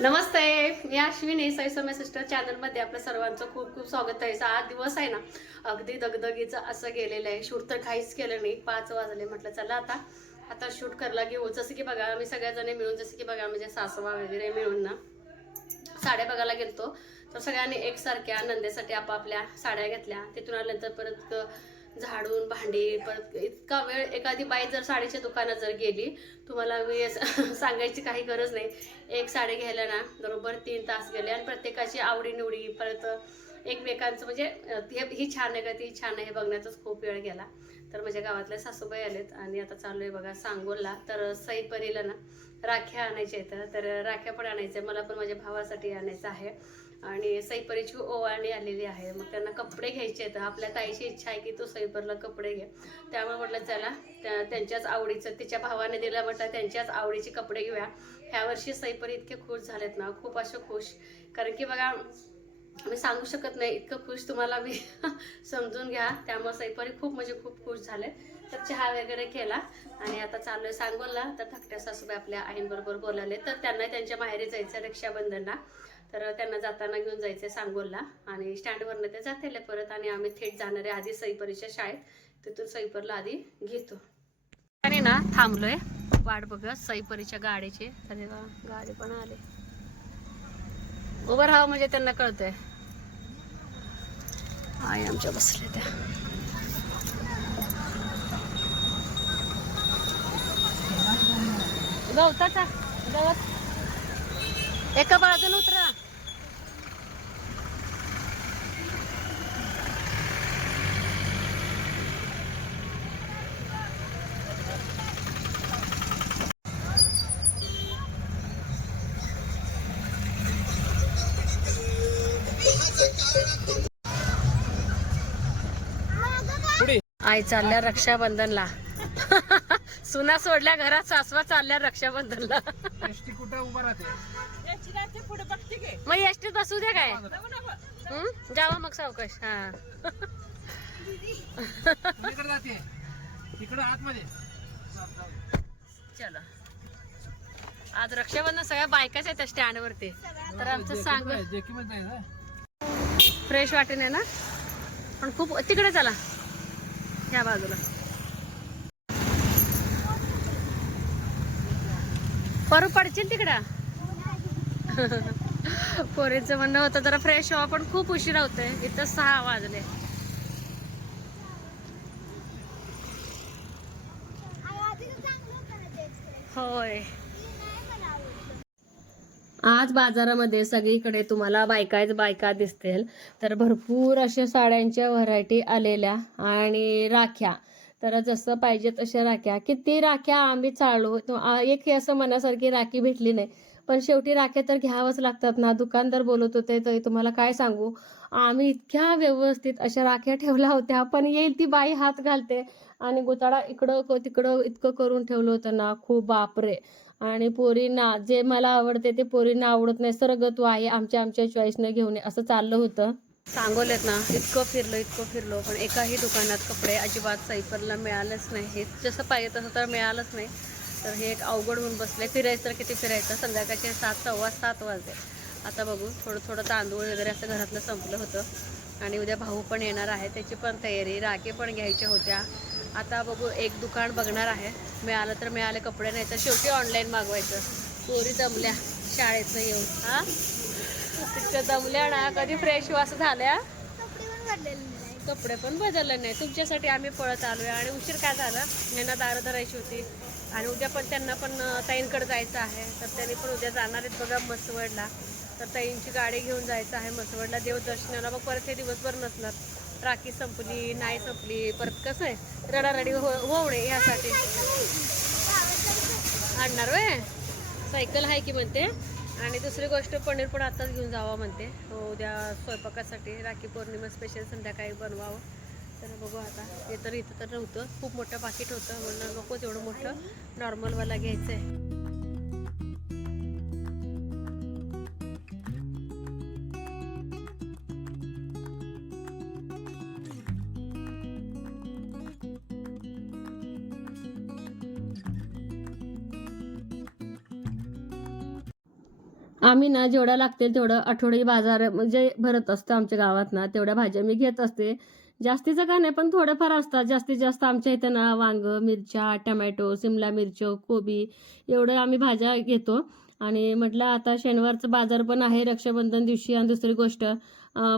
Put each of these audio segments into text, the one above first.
नमस्ते मी अश्विनी साई सिस्टर चॅनलमध्ये आपल्या सर्वांचं खूप खूप स्वागत आहे. सहा दिवस आहे ना अगदी दगदगीचं असं गेलेलं आहे. शूट तर काहीच केलं नाही. पाच वाजले म्हटलं चला आता आता शूट करायला घेऊ. जसं की बघा आम्ही सगळ्याजणी मिळून जसं की बघा म्हणजे सासवा वगैरे मिळून ना साड्या बघायला गेलतो. तर सगळ्यांनी एकसारख्या नंदेसाठी आपापल्या साड्या घेतल्या. तिथून आल्यानंतर परत झाडून भांडी परत इतका वेळ एखादी बाई जर साडीच्या दुकानात जर गेली तुम्हाला मी असं सांगायची काही गरज नाही. एक साडी घ्यायला ना बरोबर तीन तास गेले आणि प्रत्येकाची आवडीनिवडी परत एकमेकांचं म्हणजे हे- ही छान आहे का ती छान आहे हे बघण्याचाच खूप वेळ गेला. तर माझ्या गावातल्या सासूबाई आलेत आणि आता चालू आहे बघा सांगोलला. तर सईपरीला ना राख्या आणायच्या आहेत. तर राख्या पण आणायच्या मला पण माझ्या भावासाठी आणायचं आहे. आणि सैपरीची ओवाळणी आलेली आहे. मग त्यांना कपडे घ्यायचे आहेत. आपल्या ताईची इच्छा आहे की तू सैपरला कपडे घे. त्यामुळे म्हटलं चला त्या- त्यांच्याच आवडीचं तिच्या भावाने दिलं म्हटलं त्यांच्याच आवडीचे कपडे घेऊया. ह्या वर्षी सईपरी इतके खुश झालेत ना. खूप असे खुश. कारण की बघा मी सांगू शकत नाही इतकं खुश तुम्हाला मी समजून घ्या. त्यामुळे सैपरी खूप म्हणजे खूप खुश झाले. तर चहा वगैरे केला आणि आता चालू आहे सांगोलला. तर धाकट्या सासूबाई आपल्या आईंबरोबर बोलावले तर त्यांना त्यांच्या माहेरी जायचं रक्षाबंधनला. तर त्यांना जाताना घेऊन जायचं सांगोलला. आणि स्टँडवरनं ते जातील परत आणि आम्ही थेट जाणारे आधी सईपरीच्या शाळेत. तिथून सईपरला आधी घेतो. आणि ना थांबलोय. वाट बघत सईपरीच्या गाडीचे. अरे वा गाडी पण आली. उभं राहावं म्हणजे त्यांना कळतंय. आई आमच्या बसल्या त्या. गवताचा गवत एका बाजून उतरा. आई चालल्या रक्षाबंधनला. सुना सोडल्या घरात सासवा चालल्या रक्षाबंधनला. एसटी कुठे उभा राहते? मग एसटीत बसू द्या काय? हं? जावा मग सावकाश हा. कुणीकडे जाते. तिकडे आतमध्ये. चला. आज रक्षाबंधन सगळ्या बायकाच आहेत स्टँड वरती तर आमचं सांग. फ्रेश वाटेन आहे ना? पण खूप तिकडे चला. ह्या बाजूला. परू पडशील तिकडं. पोरीचं म्हणणं होतं जरा फ्रेश व्हा पण खूप उशीर होतोय. इथं सहा वाजले. होय. आज बाजारामध्ये सगळीकडे तुम्हाला बायकाच बायका दिसतील. तर भरपूर अशा साड्यांच्या व्हरायटी आलेल्या आणि राख्या. तर जसं पाहिजे तशा राख्या. किती राख्या आम्ही चालू एक हे असं मनासारखी राखी भेटली नाही. पण शेवटी राख्या तर घ्यावंच लागतात ना. दुकानदार बोलत होते तर तुम्हाला काय सांगू? आम्ही इतक्या व्यवस्थित अशा राख्या ठेवल्या होत्या पण येईल ती बाई हात घालते आणि गोताडा इकडं तिकडं इतकं करून ठेवलं होतं ना. खूप बापरे. आणि पोरींना जे मला आवडते ते पोरींना आवडत नाही सरग तू आहे आमच्या आमच्या चॉईसनं घेऊन ये असं चाललं होतं. सांगवलेत ना इतकं फिरलो इतकं फिरलो पण एकाही दुकानात कपडे अजिबात सायपरला मिळालंच नाही हे जसं पाहिजे तसं तर मिळालंच नाही. तर हे एक अवघड होऊन बसले. फिरायचं तर किती फिरायचं? संध्याकाळचे सात सव्वा सात वाजले. आता बघू थोडं थोडं तांदूळ वगैरे असं घरातलं संपलं होतं. आणि उद्या भाऊ पण येणार आहे. त्याची पण तयारी राखे पण घ्यायच्या होत्या. आता बघू एक दुकान बघणार आहे. मिळालं तर मिळाले कपडे नाही तर शेवटी ऑनलाईन मागवायचं. पोरी दमल्या शाळेचं येऊन. हा? तितकं दमल्या ना कधी फ्रेश असं झाल्या? कपडे पण बदलले नाही तुमच्यासाठी आम्ही पळत आलोय. आणि उशीर काय झाला? यांना दारं धरायची होती. आणि उद्या पण त्यांना पण ताईंकडे जायचं आहे. तर त्यांनी पण उद्या जाणार आहेत बघा मसवडला तर ताईंची गाडी घेऊन जायचं आहे मसवडला देवदर्शनाला मग परत हे दिवसभर नसणार. राखी संपली नाही संपली परत कसं आहे? रडारडी हो होणे ह्यासाठी. आणणार वय सायकल आहे की म्हणते. आणि दुसरी गोष्ट पनीर पण आत्ताच घेऊन जावं म्हणते. हो, उद्या स्वयंपाकासाठी राखी पौर्णिमा स्पेशल संध्याकाळी बनवावं. तर बघू आता. हे तर इथं तर नव्हतं. खूप मोठं पाकिट होतं. म्हणून नको तेवढं मोठं नॉर्मलवाला घ्यायचं आहे आम्ही ना जेवढ्या लागतील तेवढं आठवडी बाजार म्हणजे भरत असतं आमच्या गावात ना तेवढ्या भाज्या मी घेत असते. जास्तीचं काय नाही पण थोडेफार असतात. जास्तीत जास्त आमच्या इथे ना वांग मिरच्या टमॅटो सिमला मिरच कोबी एवढं आम्ही भाज्या घेतो. आणि म्हटलं आता शनिवारचं बाजार पण आहे रक्षाबंधन दिवशी. आणि दुसरी गोष्ट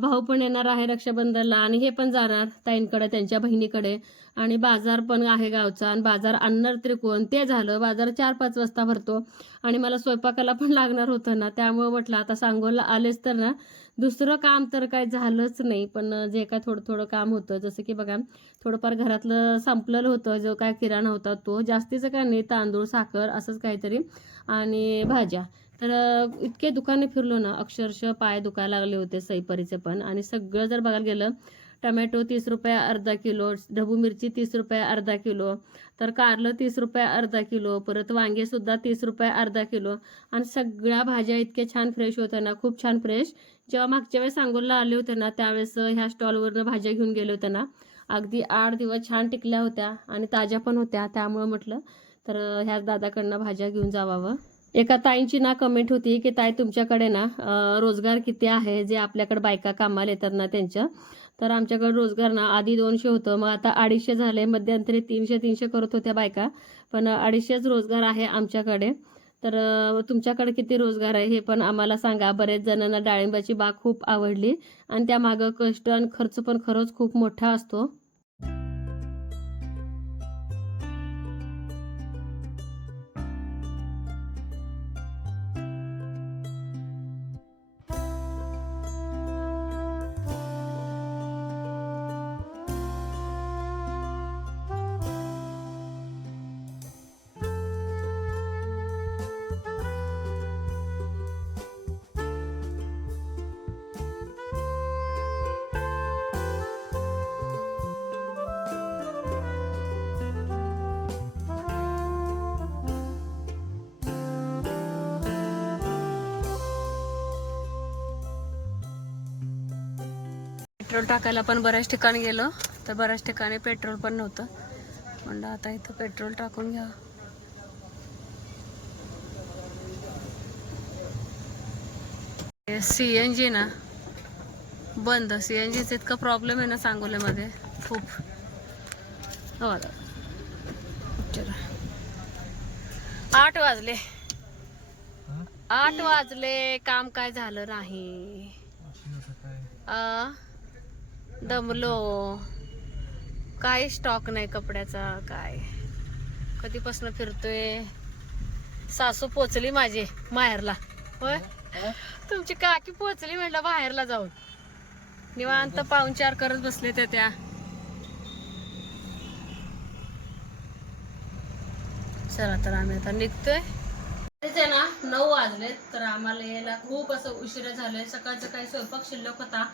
भाऊ पण येणार आहे रक्षाबंधनला आणि हे पण जाणार ताईंकडे त्यांच्या बहिणीकडे. आणि बाजार पण आहे गावचा आणि बाजार आणणार त्रिकोण ते झालं बाजार चार पाच वाजता भरतो. आणि मला स्वयंपाकाला पण लागणार होतं ना त्यामुळे म्हटलं आता सांगोला आलेच तर ना दुसरं काम तर काय झालंच नाही पण जे काय थोडं थोडं काम होतं जसं की बघा थोडंफार घरातलं संपलेलं होतं जो काय किराणा होता तो जास्तीचं काय नाही तांदूळ साखर असंच काहीतरी आणि भाज्या. तर इतके दुकाने फिरलो ना अक्षरशः पाय दुखायला लागले होते सईपरीचे पण. आणि सगळं जर बघायला गेलं टमॅटो तीस रुपये अर्धा किलो ढबू मिरची तीस रुपये अर्धा किलो तर कारलं तीस रुपये अर्धा किलो परत वांगेसुद्धा तीस रुपये अर्धा किलो. आणि सगळ्या भाज्या इतक्या छान फ्रेश होत्या ना खूप छान फ्रेश जेव्हा मागच्या वेळेस सांगोलला आले होते ना त्यावेळेस ह्या स्टॉलवरनं भाज्या घेऊन गेले होते ना. अगदी आठ दिवस छान टिकल्या होत्या आणि ताज्या पण होत्या त्यामुळं म्हटलं तर ह्या दादाकडनं भाज्या घेऊन जावावं. एका ताईंची ना कमेंट होती की ताई तुमच्याकडे ना रोजगार किती आहे? जे आपल्याकडे बायका कामाला येतात ना त्यांच्या तर आमच्याकडे रोजगार ना आधी दोनशे होतं. मग आता अडीचशे झाले. मध्यंतरी तीनशे तीनशे करत होत्या बायका. पण अडीचशेच रोजगार आहे आमच्याकडे. तर तुमच्याकडे किती रोजगार आहे हे पण आम्हाला सांगा. बरेच जणांना डाळिंबाची बाग खूप आवडली. आणि त्यामागं कष्ट आणि खर्च पण खरंच खूप मोठा असतो. पेट्रोल टाकायला पण बऱ्याच ठिकाणी गेलो तर बऱ्याच ठिकाणी पेट्रोल पण नव्हतं. म्हणलं आता इथं पेट्रोल टाकून घ्या. सी एन जी ना बंद. सी एन जीचा इतका प्रॉब्लेम आहे ना सांगोल्यामध्ये. खूप. हो. आठ वाजले. आठ वाजले. काम काय झालं नाही. आ दमलो. काय स्टॉक नाही कपड्याचा काय? कधीपासून फिरतोय. सासू पोचली माझी माहेरला. होय? तुमची काकी पोचली म्हटलं बाहेरला जाऊन. निवांत पाहुणचार करत बसले त्या त्या. चला तर आम्ही आता निघतोय. ते ना नऊ वाजले तर आम्हाला यायला खूप असं उशिरा झालंय. सकाळचं काही स्वयंपाक शिल्लक होता.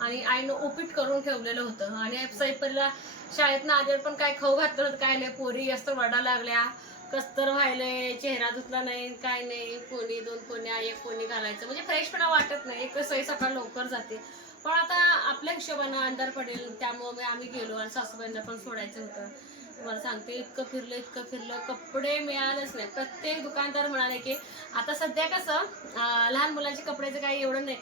आणि आईनं उपीट करून ठेवलेलं होतं. आणि सैपरीला शाळेतनं आल्यावर पण काय खाऊ घातलं होतं काय नाही. पोरी जास्त वडा लागल्या. कस्तर व्हायलंय चेहरा धुतला नाही काय नाही. कोणी दोन कोण्या एक कोणी घालायचं. म्हणजे फ्रेशपणा वाटत नाही. एक सई सकाळ लवकर जाते. पण आता आपल्या हिशोबानं अंधार पडेल त्यामुळे आम्ही गेलो आणि सासूबाईंना पण सोडायचं होतं. तुम्हाला सांगते इतकं फिरलं इतकं फिरलं. कपडे मिळालेच नाही. प्रत्येक दुकानदार म्हणाले की आता सध्या कसं लहान मुलांचे कपड्याचं काही एवढं नाही.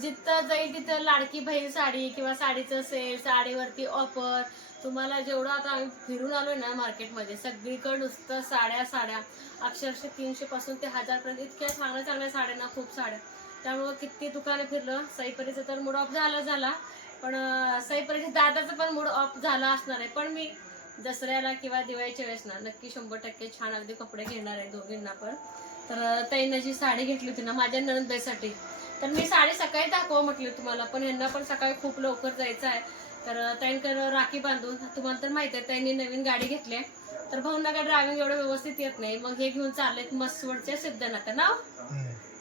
जिथं जाईल तिथं लाडकी बहीण साडी किंवा साडीचं सेल साडीवरती ऑफर. तुम्हाला जेवढं आता आम्ही फिरून आलो ना मार्केटमध्ये सगळीकडे नुसतं साड्या साड्या. अक्षरशः तीनशेपासून ते हजारपर्यंत इतक्या चांगल्या चांगल्या साड्या ना खूप साड्या. त्यामुळं किती दुकानं फिरलं सईपरीचं तर मूड ऑफ झाला झाला. पण सईपरीच्या दादाचं पण मूड ऑफ झाला असणार आहे. पण मी दसऱ्याला किंवा दिवाळीच्या वेळेस ना नक्की शंभर टक्के छान अगदी कपडे घेणार आहे दोघींना पण. तर अं, ताईंना जी साडी घेतली होती ना माझ्या नणंदबाईसाठी तर मी साडी सकाळी दाखवा म्हटली तुम्हाला पण यांना पण सकाळी खूप लवकर जायचं आहे. तर अं, ताईंकडे राखी बांधून तुम्हाला तर माहिती आहे त्यांनी नवीन गाडी घेतली आहे. तर भाऊंना ड्रायव्हिंग एवढं व्यवस्थित येत नाही. मग हे घेऊन चाललेत मसवडच्या सिद्धनाथ ना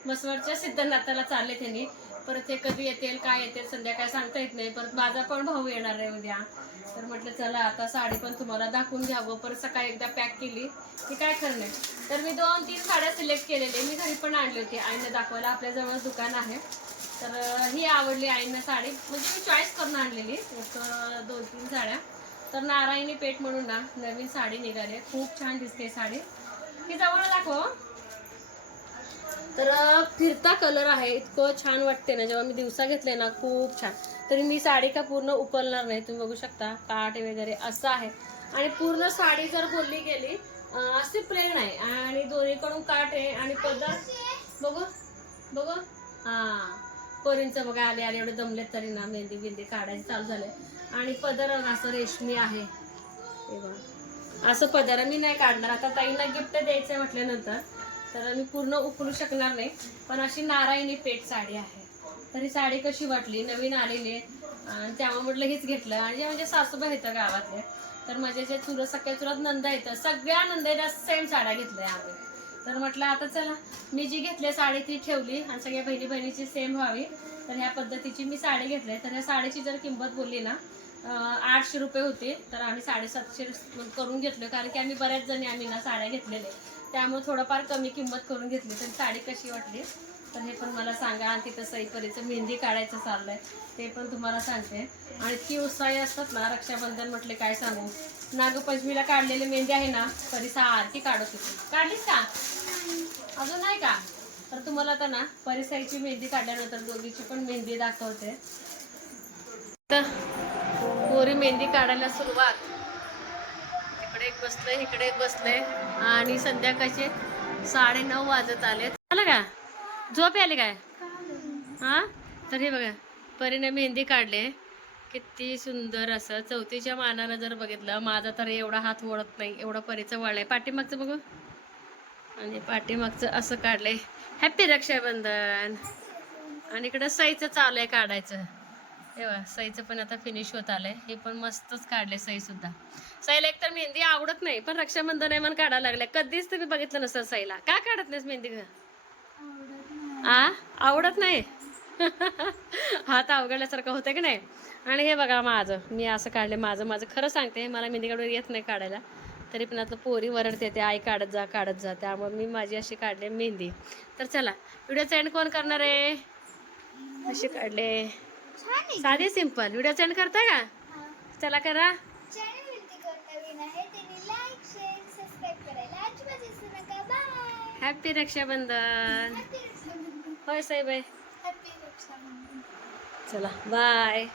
मसवडच्या सिद्धनाथाला चालले त्यांनी परत हे कधी येतील काय येतील संध्याकाळी सांगता येत नाही. परत माझा पण भाऊ येणार आहे उद्या. तर म्हटलं चला आता साडी पण तुम्हाला दाखवून घ्यावं परत सकाळी एकदा पॅक केली. की काय करणे तर मी दोन तीन साड्या सिलेक्ट केलेले मी घरी पण आणली होती. आईने दाखवायला आपल्याजवळ दुकान आहे. तर ही आवडली आईनं साडी. म्हणजे मी चॉईस करून आणलेली. एक दोन तीन साड्या. तर नारायणी पेठ म्हणून ना नवीन साडी निघाली खूप छान दिसते साडी. ही जवळ दाखव तर फिरता कलर आहे. इतकं छान वाटते ना. जेव्हा मी दिवसा घेतले ना खूप छान. तरी मी साडी का पूर्ण उकलणार नाही तुम्ही बघू शकता. काठ वगैरे असं आहे. आणि पूर्ण साडी जर बोलली गेली अं, अशी प्लेन आहे. आणि दोन्हीकडून काठ आहे. आणि पदर बघू बघू. हा. पोरींचं बघा आले आले एवढे दमले तरी ना मेहंदी बिंदी काढायची चालू झाले आणि पदर असं रेशमी आहे. हे बघा. असं पदर मी नाही काढणार. आता ताईंना गिफ्ट द्यायचं म्हटल्यानंतर. तर मी पूर्ण उकलू शकणार नाही. पण अशी नारायणी पेट साडी आहे. तर ही साडी कशी वाटली? नवीन आलेली आहे. त्यामुळे म्हटलं हेच घेतलं. आणि जे म्हणजे सासूबाई येतं गावातले तर माझे जे चुरत सगळ्या चुरत नंदा येतं सगळ्या नंदेला सेम साड्या घेतल्या आम्ही. तर म्हटलं आता चला मी जी घेतली साडी ती ठेवली आणि सगळ्या बहिणी बहिणीची सेम व्हावी. तर ह्या पद्धतीची मी साडी घेतली तर ह्या साडीची जर किंमत बोलली ना आठशे रुपये होते. तर आम्ही साडेसातशे करून घेतलो. कारण की आम्ही बऱ्याच जणी आम्ही ना साड्या घेतलेल्या त्यामुळे थोडंफार कमी किंमत करून घेतली. तर साडी कशी वाटली? तर हे पण मला सांगा. आणि तिथं सईपरीचं मेहंदी काढायचं चाललं आहे ते पण तुम्हाला सांगते. आणि इतकी उत्साही असतात ना रक्षाबंधन म्हटले काय सांगू? नागपंचमीला काढलेली मेहंदी आहे ना तरी सारखी काढत होती. काढलीस का? अजून नाही का? तर तुम्हाला आता ना परिसाईची मेहंदी काढल्यानंतर दोघीची पण मेहंदी दाखवते. तर पोरी मेहंदी काढायला सुरुवात. तिकडे एक बसलंय इकडे एक बसलंय. आणि संध्याकाळचे साडे नऊ वाजत आले आलं का? झोप आले काय? हा? तर हे बघा परीने मेहंदी काढले. किती सुंदर असं. चौथीच्या मानानं जर बघितलं माझा तर एवढा हात वळत नाही. एवढा परीचं वळलंय. पाठीमागचं बघू. आणि पाठीमागचं असं काढलंय. हॅपी रक्षाबंधन. आणि इकडं सईचं चालू आहे काढायचं. हे बघा सईचं पण आता फिनिश होत आलंय. हे पण मस्तच काढले सई सुद्धा. सईला एकतर मेहंदी आवडत नाही पण रक्षाबंधन आहे म्हणून काढायला लागले कधीच तुम्ही बघितलं नसतं सईला. का काढत नाहीस मेहंदी आ? आवडत नाही? हात अवघडल्यासारखं होतं की नाही? आणि हे बघा माझं मी असं काढले माझं माझं खरं सांगते मला मेहंदी काढून येत नाही काढायला. तरी पण आता पोरी वरडते ते आई काढत जा काढत जा. त्यामुळे मी माझी अशी काढले मेहंदी. तर चला व्हिडिओचा एंड कोण करणार आहे? अशी काढले. साधे सिंपल व्हिडिओचा एंड करता का? चला करा. हॅपी रक्षाबंधन. होय रक्षाबंधन. चला बाय